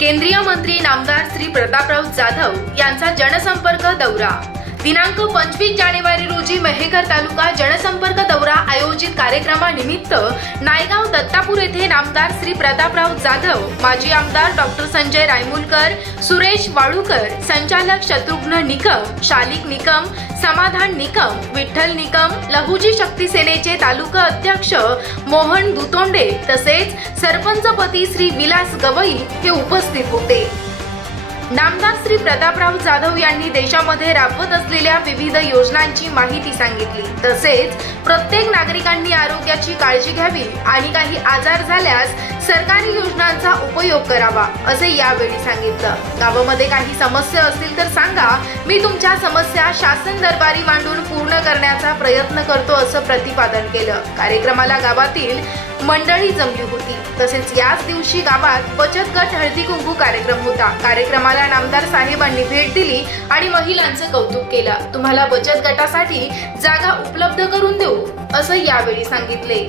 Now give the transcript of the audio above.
केंद्रीय मंत्री नामदार श्री प्रतापराव जाधव यांचा जनसंपर्क दौरा। दिनांक 25 जानेवारी रोजी मेहकर तालुका जनसंपर्क दौरा आयोजित कार्यक्रमानिमित्त नायगाव दत्तापूर येथे नामदार श्री प्रतापराव जाधव, माजी आमदार डॉक्टर संजय रायमुलकर, सुरेश वाळूकर, संचालक शत्रुघ्न निकम, शालिक निकम, समाधान निकम, विठ्ठल निकम, लहुजी शक्ती सेनेचे तालुका अध्यक्ष मोहन दुतोंडे तसेच सरपंचपती श्री विलास गवई हे उपस्थित होते। नामदार श्री प्रतापराव जाधव यांनी देशामध्ये राबवत असलेल्या विविध योजनांची माहिती सांगितली। तसेच प्रत्येक नागरिकांनी आरोग्याची काळजी घ्यावी आणि काही आजार झाल्यास सरकारी योजनांचा उपयोग करावा असे यावेळी सांगितलं। गावामध्ये काही समस्या असतील तर सांगा, मी तुमच्या समस्या शासन दरबारी मांडून पूर्ण करण्याचा प्रयत्न करतो असं प्रतिपादन केलं। कार्यक्रमाला गावातील मंडळी जमली होती। तसेच याच दिवशी गावात बचत गट हळदी कुंकू कार्यक्रम होता। कार्यक्रमाला नामदार साहेबांनी भेट दिली आणि महिलांचं कौतुक केलं। तुम्हाला बचत गटासाठी जागा उपलब्ध करून देऊ असं यावेळी सांगितले।